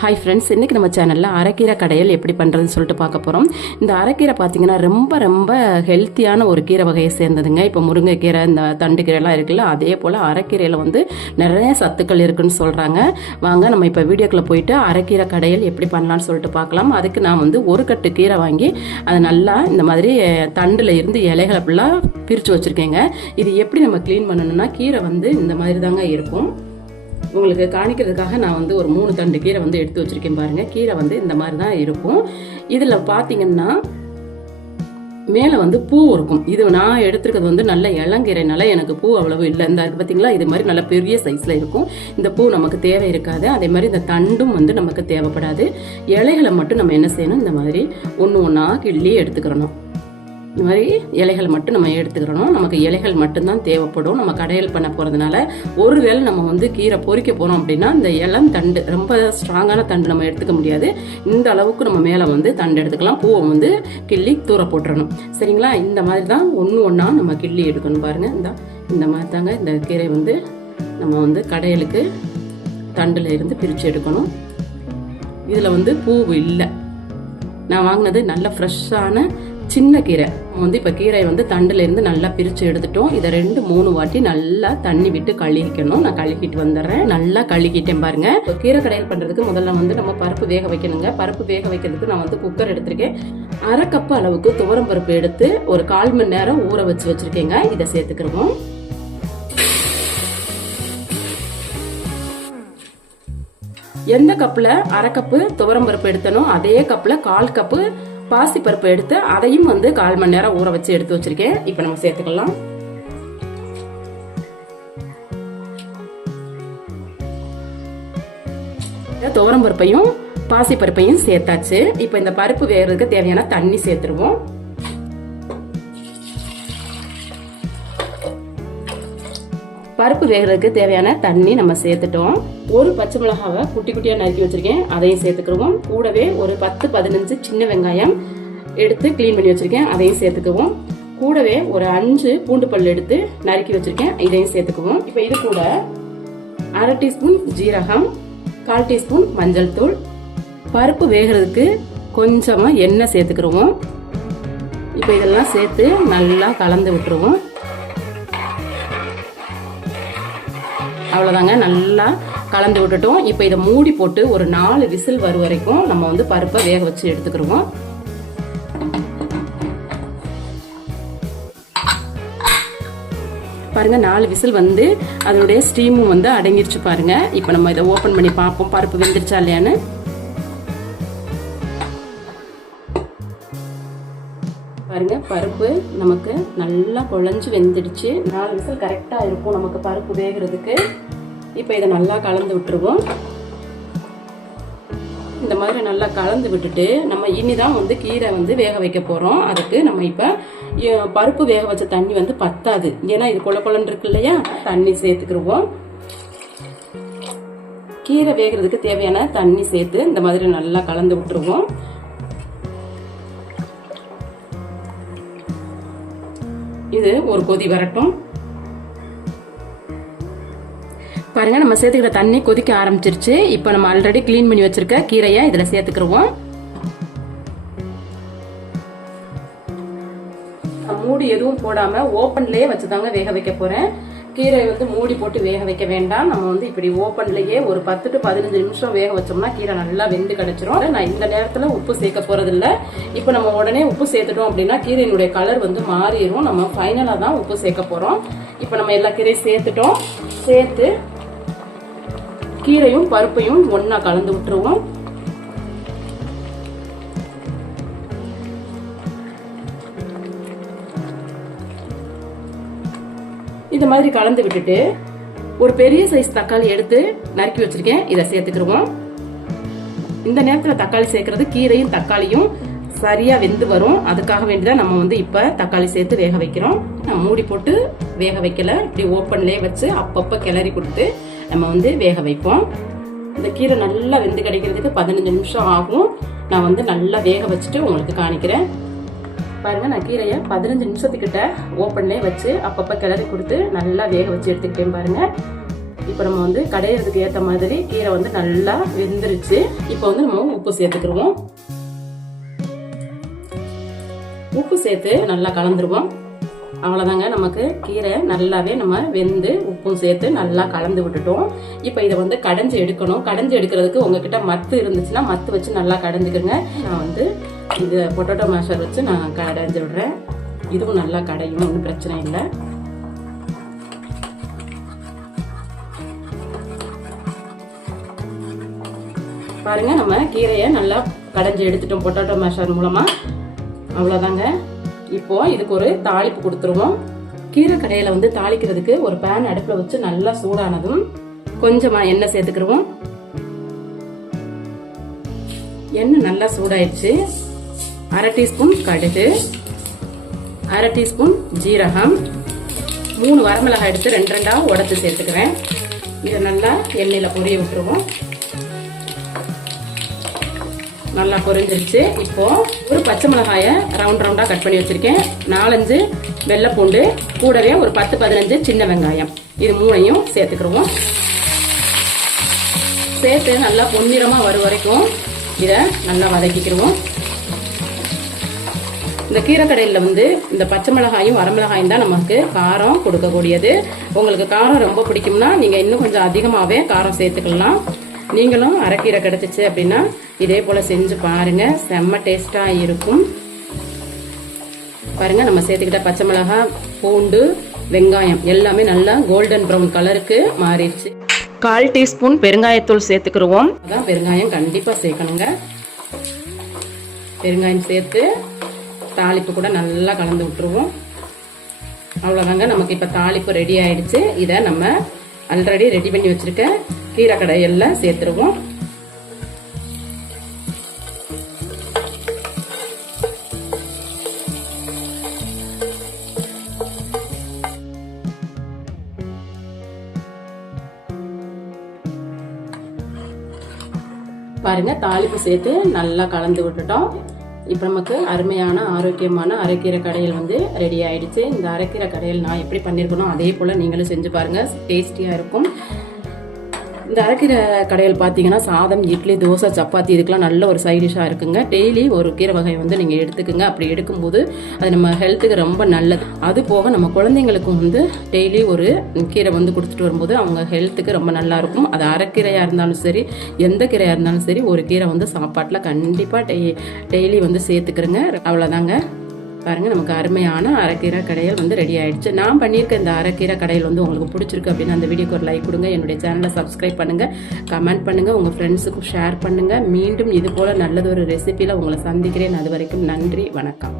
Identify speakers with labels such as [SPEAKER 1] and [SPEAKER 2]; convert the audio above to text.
[SPEAKER 1] Hi friends இன்றைக்கி நம்ம சேனலில் அரைக்கீரை கடையல் எப்படி பண்ணுறதுன்னு சொல்லிட்டு பார்க்க போகிறோம் இந்த அரைக்கீரை பார்த்தீங்கன்னா ரொம்ப ரொம்ப ஹெல்த்தியான ஒரு கீரை வகையை சேர்ந்ததுங்க. இப்போ முருங்கைக்கீரை இந்த தண்டு கீரைலாம் இருக்குல்ல அதே போல் அரைக்கீரையில் வந்து நிறைய சத்துக்கள் இருக்குன்னு சொல்கிறாங்க வாங்க நம்ம இப்போ வீடியோக்குள்ளே போயிட்டு அரைக்கீரை கடையல் எப்படி பண்ணலான்னு சொல்லிட்டு பார்க்கலாம். அதுக்கு நான் வந்து ஒரு கட்டு கீரை வாங்கி அதை நல்லா இந்த மாதிரி தண்டில் இருந்து இலைகளை ஃபுல்லாக பிரித்து வச்சுருக்கேங்க. இது எப்படி நம்ம க்ளீன் பண்ணணும்னா கீரை வந்து இந்த மாதிரி தாங்க இருக்கும். உங்களுக்கு காணிக்கிறதுக்காக நான் வந்து ஒரு மூணு தண்டு கீரை வந்து எடுத்து வச்சுருக்கேன் பாருங்கள் கீரை வந்து இந்த மாதிரி தான் இருக்கும். இதில் பார்த்தீங்கன்னா மேலே வந்து பூ இருக்கும். இது நான் எடுத்துருக்கிறது வந்து நல்ல இளங்கீரைனால எனக்கு பூ அவ்வளவு இல்லை. இந்த பார்த்தீங்களா இது மாதிரி நல்ல பெரிய சைஸில் இருக்கும். இந்த பூ நமக்கு தேவை இருக்காது. அதே மாதிரி இந்த தண்டும் வந்து நமக்கு தேவைப்படாது. இலைகளை மட்டும் நம்ம என்ன செய்யணும்? இந்த மாதிரி ஒன்று ஒன்றா கிள்ளி எடுத்துக்கிறணும். இந்த மாதிரி இலைகள் மட்டும் நம்ம எடுத்துக்கிறணும். நமக்கு இலைகள் மட்டும்தான் தேவைப்படும். நம்ம கடையில் பண்ண போகிறதுனால ஒருவேளை நம்ம வந்து கீரை பொறிக்க போகிறோம் அப்படின்னா இந்த இளம் தண்டு ரொம்ப ஸ்ட்ராங்கான தண்டு நம்ம எடுத்துக்க முடியாது. இந்த அளவுக்கு நம்ம மேலே வந்து தண்டு எடுத்துக்கலாம். பூவை வந்து கிள்ளி தூர போட்டுறணும். சரிங்களா? இந்த மாதிரி தான் ஒன்று ஒன்றா நம்ம கிள்ளி எடுக்கணும் பாருங்கள் இந்த இந்த மாதிரி தாங்க இந்த கீரை வந்து நம்ம வந்து கடையலுக்கு தண்டில் இருந்து பிரித்து எடுக்கணும். இதில் வந்து பூ இல்லை. நான் வாங்கினது நல்ல ஃப்ரெஷ்ஷான சின்ன கீரை. வந்து இப்போ கீரை வந்து தண்டுல இருந்து நல்லா பிரித்து எடுத்துட்டோம். இதை ரெண்டு மூணு வாட்டி நல்லா தண்ணி விட்டு கழுகிக்கணும் நான் கழுகிட்டு வந்துடுறேன். நல்லா கழுகிட்டேன் பாருங்க. இப்போ கீரை கடையில் பண்ணுறதுக்கு முதல்ல வந்து நம்ம பருப்பு வேக வைக்கணுங்க. பருப்பு வேக வைக்கிறதுக்கு நான் வந்து குக்கர் எடுத்திருக்கேன். அரை கப் அளவுக்கு துவரம் பருப்பு எடுத்து ஒரு கால் மணி நேரம் ஊற வச்சு வச்சிருக்கேங்க. இதை சேர்த்துக்கிறோம் எந்த கப்பில் அரை கப்பு துவரம் பருப்பு எடுத்தனோ அதே கப்பில் கால் கப்பு பாசி பருப்பு எடுத்து அதையும் வந்து கால் மணி நேரம் ஊற வச்சு எடுத்து வச்சிருக்கேன். இப்போ நம்ம சேர்த்துக்கலாம். துவரம் பருப்பையும் பாசி பருப்பையும் சேர்த்தாச்சு. இப்போ இந்த பருப்பு வேகிறதுக்கு தேவையான தண்ணி சேர்த்துருவோம். பருப்பு வேகிறதுக்கு தேவையான தண்ணி நம்ம சேர்த்துட்டோம். ஒரு பச்சை மிளகாவை குட்டி குட்டியாக நறுக்கி வச்சிருக்கேன். அதையும் சேர்த்துக்கிடுவோம். கூடவே ஒரு பத்து பதினஞ்சு சின்ன வெங்காயம் எடுத்து க்ளீன் பண்ணி வச்சிருக்கேன். அதையும் சேர்த்துக்குவோம். கூடவே ஒரு அஞ்சு பூண்டு பல் எடுத்து நறுக்கி வச்சிருக்கேன். இதையும் சேர்த்துக்குவோம். இப்போ இது கூட அரை டீஸ்பூன் ஜீரகம் கால் டீஸ்பூன் மஞ்சள் தூள். பருப்பு வேகிறதுக்கு கொஞ்சமாக எண்ணெய் சேர்த்துக்கிடுவோம். இப்போ இதெல்லாம் சேர்த்து நல்லா கலந்து விட்டுருவோம். அவ்வளோதாங்க நல்லா கலந்து விட்டுட்டோம். இப்போ இதை மூடி போட்டு ஒரு நாலு விசில் வரும் வரைக்கும் நம்ம வந்து பருப்பை வேக வச்சு எடுத்துக்கிடுவோம் பாருங்க நாலு விசில் வந்து அதனுடைய ஸ்டீமும் வந்து அடங்கிருச்சு பாருங்க. இப்போ நம்ம இதை ஓப்பன் பண்ணி பார்ப்போம். பருப்பு வெந்துருச்சா இல்லையான்னு. பாருங்க பருப்பு நமக்கு நல்லா குழஞ்சு வெந்துடுச்சு. நாலு விசில் கரெக்டாக இருக்கும் நமக்கு பருப்பு வேகிறதுக்கு. இப்போ இதை நல்லா கலந்து விட்டுருவோம். இந்த மாதிரி நல்லா கலந்து விட்டுட்டு நம்ம இனிதான் வந்து கீரை வந்து வேக வைக்க போகிறோம் அதுக்கு நம்ம இப்போ பருப்பு வேக வச்ச தண்ணி வந்து பத்தாது. ஏன்னா இது கொல கொலன்னு இருக்கு இல்லையா? தண்ணி சேர்த்துக்கிடுவோம் கீரை வேகிறதுக்கு தேவையான தண்ணி சேர்த்து இந்த மாதிரி நல்லா கலந்து விட்டுருவோம். இது ஒரு கொதி வரட்டும். பாருங்க நம்ம சேர்த்துக்கிற தண்ணி கொதிக்க ஆரம்பிச்சிருச்சு. இப்போ நம்ம ஆல்ரெடி கிளீன் பண்ணி வச்சிருக்க கீரையை இதில் சேர்த்துக்கிருவோம். மூடி எதுவும் போடாம ஓப்பன்லயே வச்சுதாங்க வேக வைக்க போறேன். கீரை வந்து மூடி போட்டு வேக வைக்க வேண்டாம். நம்ம வந்து இப்படி ஓப்பன்லயே ஒரு பத்து டு பதினஞ்சு நிமிஷம் வேக வச்சோம்னா கீரை நல்லா வெந்து கிடைச்சிரும். நான் இந்த நேரத்துல உப்பு சேர்க்க போறது இல்ல இப்போ நம்ம உடனே உப்பு சேர்த்துட்டோம் அப்படின்னா கீரையினுடைய கலர் வந்து மாறிடும் நம்ம ஃபைனலா தான் உப்பு சேர்க்க போறோம். இப்போ நம்ம எல்லா கீரையும் சேர்த்துட்டோம். சேர்த்து கீரையும் பருப்பையும் ஒன்னா கலந்து விட்டுருவோம். இந்த மாதிரி கலந்து விட்டுட்டு ஒரு பெரிய சைஸ் தக்காளி எடுத்து நறுக்கி வச்சிருக்கேன். இதை சேர்த்துக்கிடுவோம் இந்த நேரத்தில் தக்காளி சேர்க்கறது கீரையும் தக்காளியும் சரியா வெந்து வரும். அதுக்காக வேண்டிதான் நம்ம வந்து இப்ப தக்காளி சேர்த்து வேக வைக்கிறோம். மூடி போட்டு வேக வைக்கல. இப்படி ஓப்பன்லேயே வச்சு அப்பப்போ கிளறி கொடுத்து நம்ம வந்து வேக வைப்போம். இந்த கீரை நல்லா வெந்து கிடைக்கிறதுக்கு பதினஞ்சு நிமிஷம் ஆகும். நான் வந்து நல்லா வேக வச்சுட்டு உங்களுக்கு காணிக்கிறேன். பாருங்க நான் கீரையை பதினஞ்சு நிமிஷத்துக்கிட்ட ஓப்பன்லேயே வச்சு அப்பப்போ கிளறி கொடுத்து நல்லா வேக வச்சு எடுத்துக்கிட்டேன் பாருங்க. இப்போ நம்ம வந்து கடையிறதுக்கு ஏற்ற மாதிரி கீரை வந்து நல்லா வெந்துருச்சு. இப்போ வந்து நம்ம உப்பு சேர்த்துக்கிருவோம் உப்பு சேர்த்து நல்லா கலந்துருவோம். அவ்வளோதாங்க நமக்கு கீரை நல்லாவே நம்ம வெந்து உப்பும் சேர்த்து நல்லா கலந்து விட்டுட்டோம். இப்போ இதை வந்து கடைஞ்சி எடுக்கணும். கடைஞ்சி எடுக்கிறதுக்கு உங்ககிட்ட மத்து இருந்துச்சுன்னா மத்து வச்சு நல்லா கடைஞ்சிக்கோங்க. நான் வந்து இது பொட்டேட்டோ மேஷர் வச்சு நான் கடைஞ்சி விடுறேன் இதுவும் நல்லா கடையும் ஒன்றும் பிரச்சனை இல்லை. பாருங்க நம்ம கீரையை நல்லா கடைஞ்சி எடுத்துட்டோம் பொட்டேட்டோ மேஷர் மூலமா. அவ்வளோதாங்க இப்போ இதுக்கு ஒரு தாளிப்பு கொடுத்துருவோம். கீரை கடையில வந்து தாளிக்கிறதுக்கு ஒரு பேன் அடுப்பில் வச்சு நல்லா சூடானதும் கொஞ்சமா எண்ணெய் சேர்த்துக்கிடுவோம் எண்ணெய் நல்லா சூடாயிடுச்சு. அரை டீஸ்பூன் கடுகு அரை டீஸ்பூன் ஜீரகம் மூணு வரமிளகாய் எடுத்து ரெண்டு ரெண்டாக உடச்சி சேர்த்துக்குவேன். இதை நல்லா எண்ணெயில் பொரிய விட்டுருவோம். நல்லா பொரிஞ்சிருச்சு. இப்போது ஒரு பச்சை மிளகாயை ரவுண்ட் ரவுண்டாக கட் பண்ணி வச்சுருக்கேன். நாலஞ்சு வெள்ளைப்பூண்டு கூடவே ஒரு பத்து பதினஞ்சு சின்ன வெங்காயம். இது மூணையும் சேர்த்துக்கிடுவோம். சேர்த்து நல்லா பொன்னிறமாக வரும் வரைக்கும் இதை நல்லா வதக்கிக்கிடுவோம். இந்த கீரைக்கடையில் வந்து இந்த பச்சை மிளகாயும் வரமிளகாயும் தான் நமக்கு காரம் கொடுக்கக்கூடியது. உங்களுக்கு காரம் ரொம்ப பிடிக்கும்னா நீங்கள் இன்னும் கொஞ்சம் அதிகமாகவே காரம் சேர்த்துக்கலாம். நீங்களும் அரைக்கீரை கிடச்சிச்சு அப்படின்னா இதே போல் செஞ்சு பாருங்க. செம்ம டேஸ்ட்டாக இருக்கும். பாருங்க நம்ம சேர்த்துக்கிட்ட பச்சை மிளகாய் பூண்டு வெங்காயம் எல்லாமே நல்லா கோல்டன் ப்ரௌன் கலருக்கு மாறிடுச்சு. கால் டீஸ்பூன் பெருங்காயத்தூள் சேர்த்துக்கிருவோம். அதான் பெருங்காயம் கண்டிப்பாக சேர்க்கணுங்க. பெருங்காயம் சேர்த்து தாளிப்பு கூட நல்லா கலந்து விட்டுருவோம். அவ்வளோதாங்க நமக்கு இப்போ தாளிப்பு ரெடி ஆயிடுச்சு. இதை நம்ம ஆல்ரெடி ரெடி பண்ணி வச்சிருக்க கீரை கடையெல்லாம் சேர்த்துருவோம். பாருங்க தாளிப்பு சேர்த்து நல்லா கலந்து விட்டுட்டோம். இப்போ நமக்கு அருமையான ஆரோக்கியமான அரைக்கீரை கடையில் வந்து ரெடி ஆயிடுச்சு. இந்த அரைக்கீரை கடையில் நான் எப்படி பண்ணியிருக்கணும் அதே போல் நீங்களும் செஞ்சு பாருங்கள் டேஸ்டியாக இருக்கும். இந்த அரைக்கீரை கடையில் பார்த்தீங்கன்னா சாதம் இட்லி தோசை சப்பாத்தி இதுக்கெல்லாம் நல்ல ஒரு சைடிஷாக இருக்குங்க. டெய்லி ஒரு கீரை வகை வந்து நீங்கள் எடுத்துக்கோங்க. அப்படி எடுக்கும்போது அது நம்ம ஹெல்த்துக்கு ரொம்ப நல்லது. அது போக நம்ம குழந்தைங்களுக்கு வந்து டெய்லி ஒரு கீரை வந்து கொடுத்துட்டு வரும்போது அவங்க ஹெல்த்துக்கு ரொம்ப நல்லாயிருக்கும் அது அரைக்கீரையாக இருந்தாலும் சரி எந்த கீரையாக இருந்தாலும் சரி ஒரு கீரை வந்து சாப்பாட்டில் கண்டிப்பாக டெய் டெய்லி வந்து சேர்த்துக்கிறேங்க. அவ்வளோதாங்க பாருங்கள் நமக்கு அருமையான அரைக்கீரை கடையில் வந்து ரெடி ஆகிடுச்சு நான் பண்ணியிருக்க இந்த அரைக்கீரை கடையில் வந்து உங்களுக்கு பிடிச்சிருக்கு அப்படின்னா அந்த வீடியோக்கு ஒரு லைக் கொடுங்க என்னுடைய சேனலை சப்ஸ்கிரைப் பண்ணுங்கள் கமெண்ட் பண்ணுங்கள் உங்கள் ஃப்ரெண்ட்ஸுக்கும் ஷேர் பண்ணுங்கள் மீண்டும் இது போல் நல்லது ஒரு ரெசிபியில் உங்களை சந்திக்கிறேன். அது வரைக்கும் நன்றி வணக்கம்.